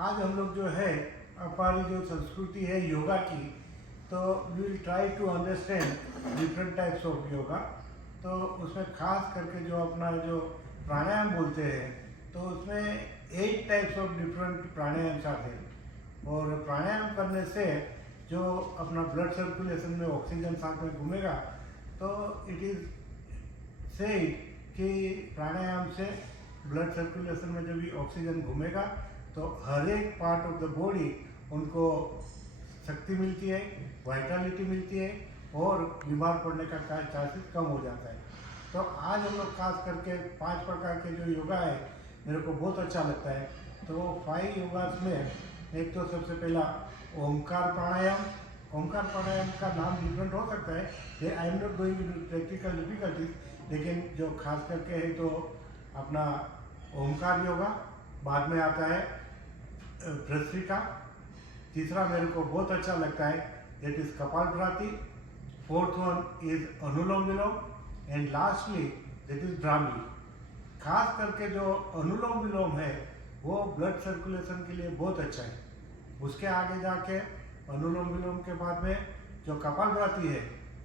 आज हम लोग जो है हमारी जो संस्कृति है योगा की, तो we will try to understand different types of yoga. तो उसमें खास करके जो अपना जो प्राणायाम बोलते हैं, तो उसमें 8 टाइप्स ऑफ डिफरेंट प्राणायाम आते हैं। और प्राणायाम करने से जो अपना ब्लड सर्कुलेशन में ऑक्सीजन साथ में घूमेगा, तो इट इज़ से कि प्राणायाम से ब्लड सर्कुलेशन में जब भी ऑक्सीजन घूमेगा तो हर एक पार्ट ऑफ द बॉडी उनको शक्ति मिलती है, वाइटलिटी मिलती है और बीमार पड़ने का चांसेस कम हो जाता है। तो आज हम लोग खास करके 5 प्रकार के जो योगा है मेरे को बहुत अच्छा लगता है। तो वो 5 योगास में एक तो सबसे पहला ओमकार प्राणायाम। ओमकार प्राणायाम का नाम डिफरेंट हो सकता है, ये I am not going to practical difficulties, लेकिन जो खास करके है तो अपना ओमकार योगा। बाद में आता है भस्त्रिका। तीसरा मेरे को बहुत अच्छा लगता है, that is kapalbhati. Fourth one is anulom vilom and lastly that is Brahmi. खास करके जो अनुलोम विलोम है वो ब्लड सर्कुलेशन के लिए बहुत अच्छा है। उसके आगे जाके अनुलोम विलोम के बाद में जो कपालभाति है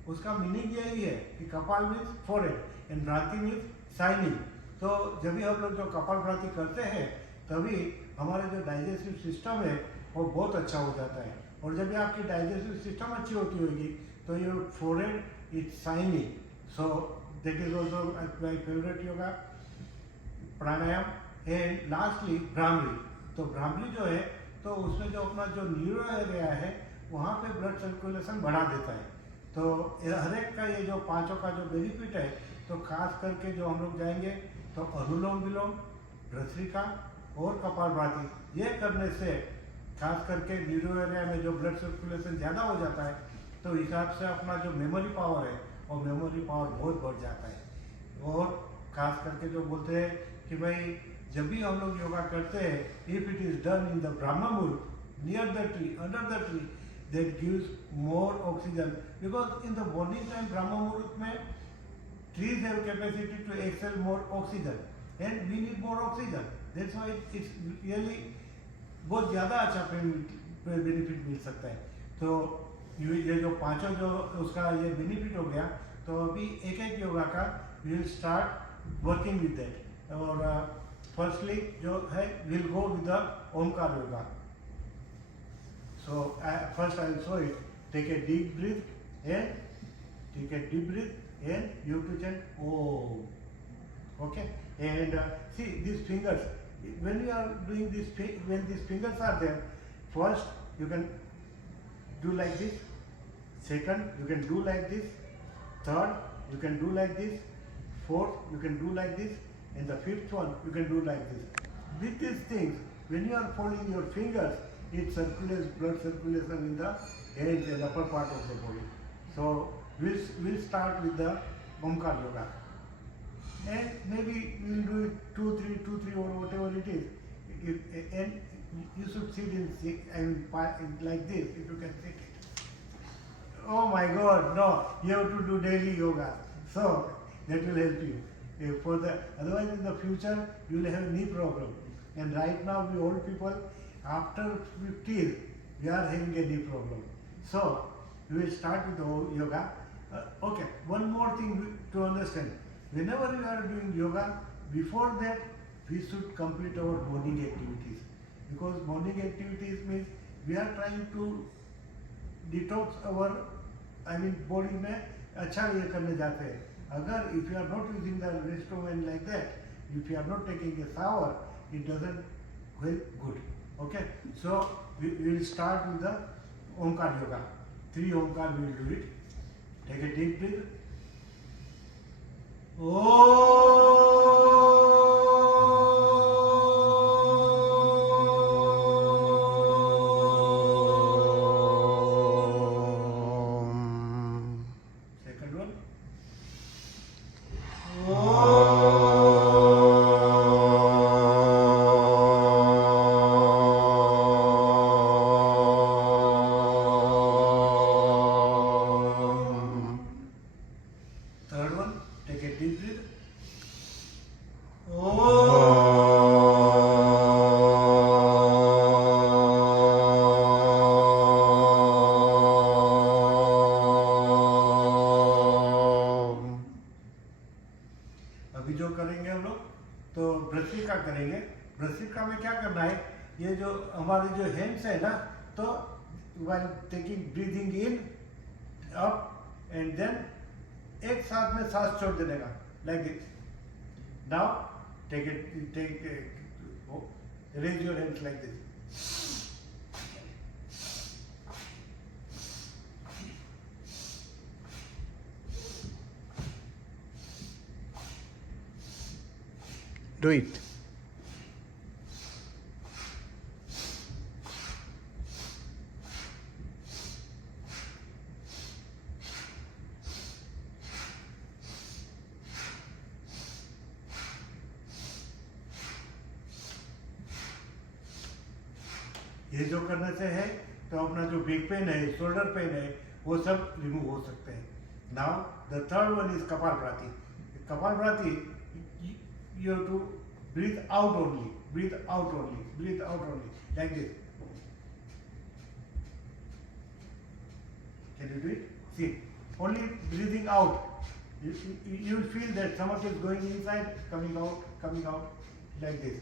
उसका मीनिंग यही है कि कपाल मीन्स फोरहेड एंड भ्रांति मीन्स शाइनिंग। तो जब भी हम लोग जो कपालभाति करते हैं तभी हमारा जो डाइजेस्टिव सिस्टम है वो बहुत अच्छा हो जाता है। और जब भी आपकी डाइजेस्टिव सिस्टम अच्छी होती होगी तो your forehead is shining. So that is also my favourite yoga pranayama. And lastly bhramari. तो भ्रामरी जो है तो उसमें जो अपना जो न्यूरो एरिया है वहाँ पे ब्लड सर्कुलेशन बढ़ा देता है। तो हर एक का ये जो पांचों का जो बेनिफिट है, तो खास करके जो हम लोग जाएंगे तो अनुलोम विलोम, भस्त्रिका और कपालभाति, ये करने से खास करके न्यूरो एरिया में जो ब्लड सर्कुलेशन ज़्यादा हो जाता है तो हिसाब से अपना जो मेमोरी पावर है और मेमोरी पावर बहुत बढ़ जाता है। और खास करके जो बोलते हैं कि भाई जब भी हम लोग योगा करते हैं, if it is done in the ब्रह्म मुहूर्त near the tree, under the tree, that gives more oxygen, because in the morning time ब्रह्म मुहूर्त में trees have capacity to exhale more oxygen and we need more oxygen. That's why it's really बहुत ज़्यादा अच्छा benefit मिल सकता है। तो ये जो पांचों जो उसका ये बेनिफिट हो गया, तो अभी एक एक योगा का we will start working with that. और फर्स्टली जो है will go with the Omkar yoga. So first I will show it. Take a deep breath and take a deep breath and you have to chant Om. Okay, and see these fingers. When you are doing this, when these fingers are there, first you can do like this. Second, you can do like this. Third, you can do like this. Fourth, you can do like this. And the fifth one, you can do like this. With these things, when you are folding your fingers, it circulates blood circulation in the hands and upper part of the body. So we'll start with the Omkar yoga, and maybe we'll do it 2, 3 or whatever it is. And you should sit in like this if you can sit it. Oh my God, no! You have to do daily yoga, so that will help you. For the otherwise in the future you will have knee problem. And right now we old people after 50 we are having a knee problem. So we will start with the yoga. Okay, one more thing to understand. Whenever we are doing yoga, before that we should complete our morning activities, because morning activities means we are trying to detox our body में अच्छा ये करने जाते हैं। अगर if you are not using the restroom and like that, if you are not taking a shower, it doesn't help good. Okay, so we will start with the Omkar yoga. 3 Omkar we will do it. Take a deep breath. Second one. Third one, take a deep breath. हमें क्या करना है, ये जो हमारी जो hands है ना, तो while taking breathing in up and then एक साथ में सांस छोड़ देने का, like this. Now take raise your hands like this. Do it. ये जो करने से है तो अपना जो बैक पेन है, शोल्डर पेन है, वो सब रिमूव हो सकते हैं. Now the third one is kapalbhati. Kapalbhati, you have to breathe out only, breathe out only, breathe out only, like this. Can you do it? See, only breathing out. You will feel that stomach is going inside, coming out, like this.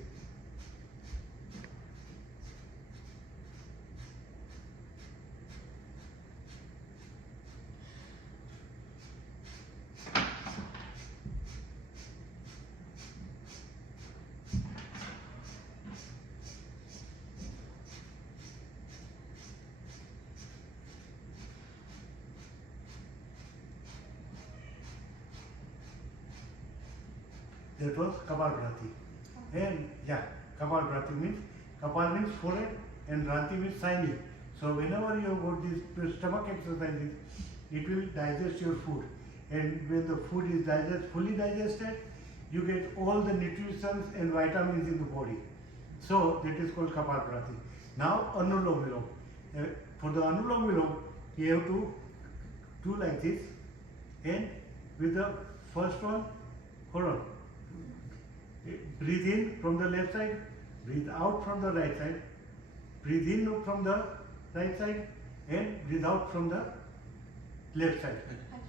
That was Kapalbhrati. And yeah, Kapalbhrati means forehead and Bhrati means signing. So whenever you go these stomach exercises, it will digest your food. And when the food is fully digested, you get all the nutrients and vitamins in the body. So that is called Kapalbhrati. Now Anulom Vilom. For the Anulom Vilom, you have to do like this, and with the first one, hold on. Breathe in from the left side, breathe out from the right side, breathe in from the right side, and breathe out from the left side.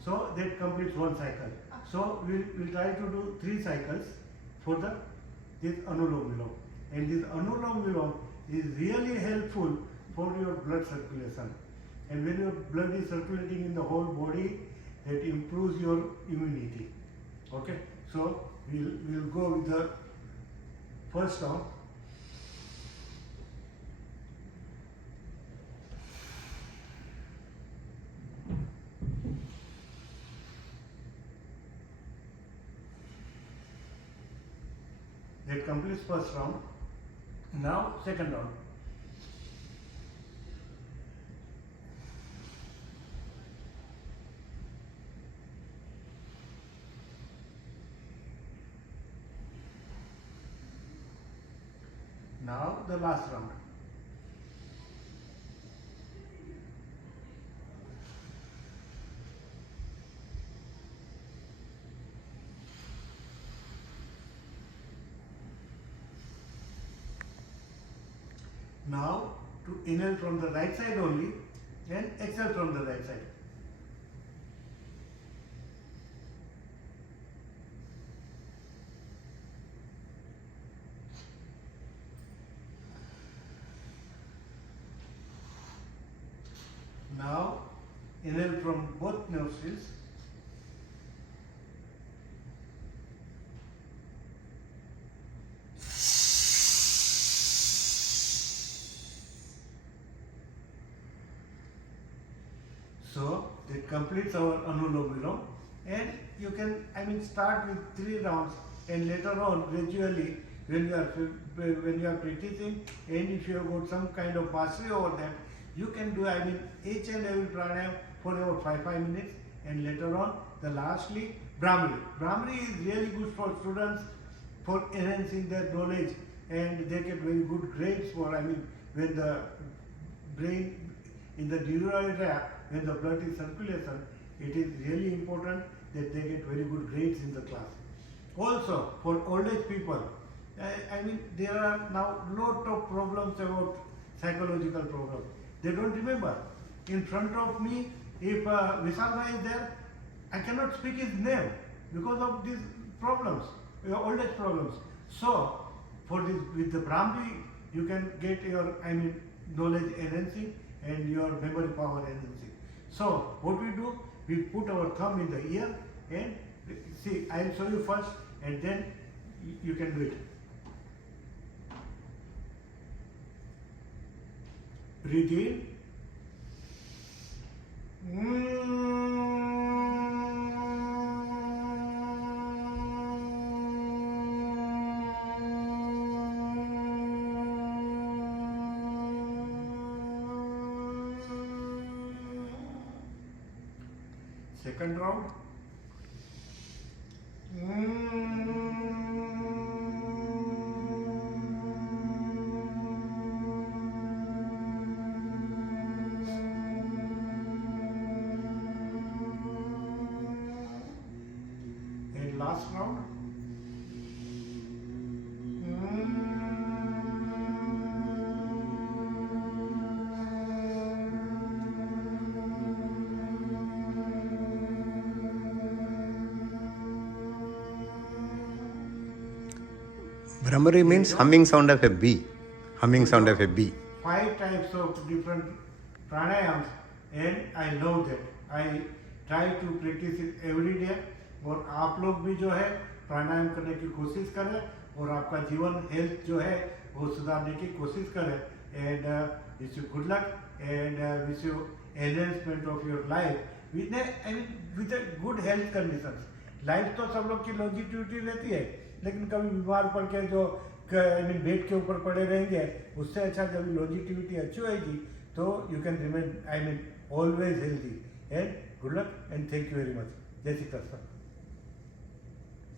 So that completes one cycle. So we'll try to do 3 cycles for this Anulom Vilom. And this Anulom Vilom is really helpful for your blood circulation. And when your blood is circulating in the whole body, that improves your immunity. Okay? So we'll go with the first round. That completes first round. Now second round. Now the last round. Now to inhale from the right side only and exhale from the right side. Now inhale from both nostrils. So it completes our Anulom Vilom, and you can start with 3 rounds, and later on gradually when you are practicing, and if you have got some kind of mastery over that, you can do each and every pranayam for about 5 minutes, and later on the lastly Brahmari. Brahmari is really good for students for enhancing their knowledge, and they get very good grades for when the brain in the neural area, when the blood is circulation, it is really important that they get very good grades in the class. Also, for old age people, there are now lot of problems about psychological problems. They don't remember. In front of me, if Vishal is there, I cannot speak his name because of these problems, old age problems. So, for this, with the Brahmi, you can get your, knowledge enhancing and your memory power enhancing. So what we do, we put our thumb in the ear and see, I will show you first and then you can do it. Breathe in. Second round. And last round. Bhramari means humming sound of a bee. Humming sound of a bee. 5 types of different pranayams and I love that. I try to practice it every day और आप लोग भी जो है प्राणायाम करने की कोशिश करें और आपका जीवन हेल्थ जो है वो सुधारने की कोशिश करें and wish you good luck and wish you enhancement of your life with a good health condition. Life तो सब लोग की लॉन्जिट्यूटी रहती है लेकिन कभी बीमार पड़ के जो बेड के ऊपर पड़े रहेंगे उससे अच्छा जब लॉन्जिटिविटी अच्छी होगी तो you can remain always healthy and good luck and thank you very much. जय श्री कृष्ण.